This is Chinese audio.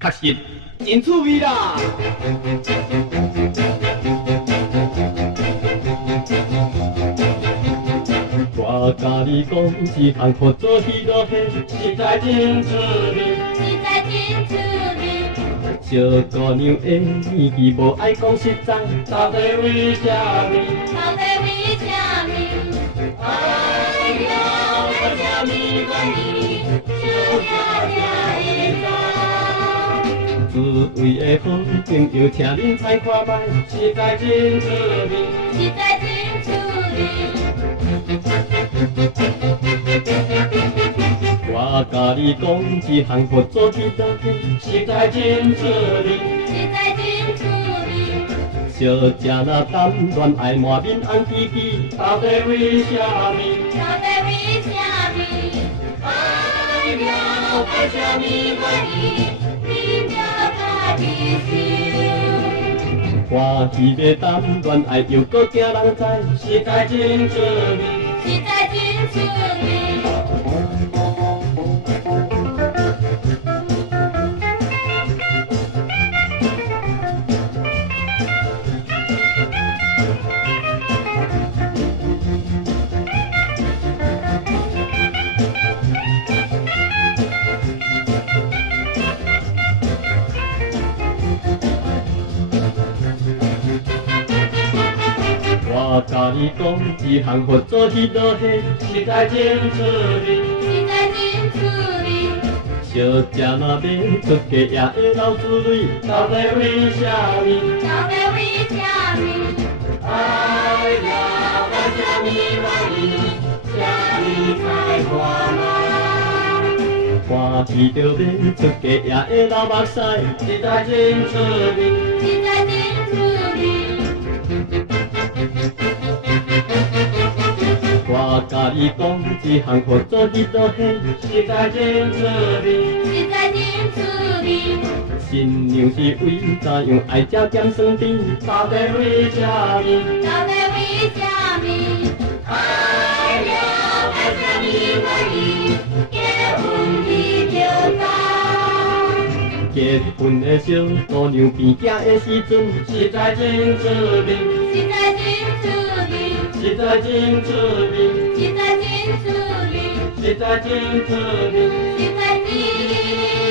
确实真趣味啦！我甲你讲，一项合作迄落戏，实在真趣味，实在真趣味。小姑娘的年纪无爱讲实在，到底为啥物？到底为啥物？哎呀，为啥物愿意小听听会知？滋味的好朋友，请恁采看卖，实在真趣味，实在真趣味。我甲你讲，一项合作迄落戏，实在真趣味。实在真趣味。小姐若谈恋爱满面红旗旗，到底为啥物？到底为啥物？哎呀，为啥物愿意忍着家己受？欢喜要谈恋爱，又搁惊人知，实在真趣味。实在真趣味。我甲你讲，一项合作迄落戏，实在真趣味。实在真趣味。小姐若要出家，也会流珠泪，到底为啥物？到底为啥物？哎呀，为啥物愿意这呢才看卖？欢喜着要出家，也会流目屎，实在真趣味。实在真趣味。我甲你讲，一项合作迄落戏，实在真趣味。实在真趣味。新娘是为怎样爱食咸酸甜？到底为啥物？到底为啥物？哎呀，为啥物愿意结婚去着走？结婚的小姑娘变囝的时阵，实在真趣味，实在真趣味。实在真趣味，实在真趣味。实在真趣味。实在真。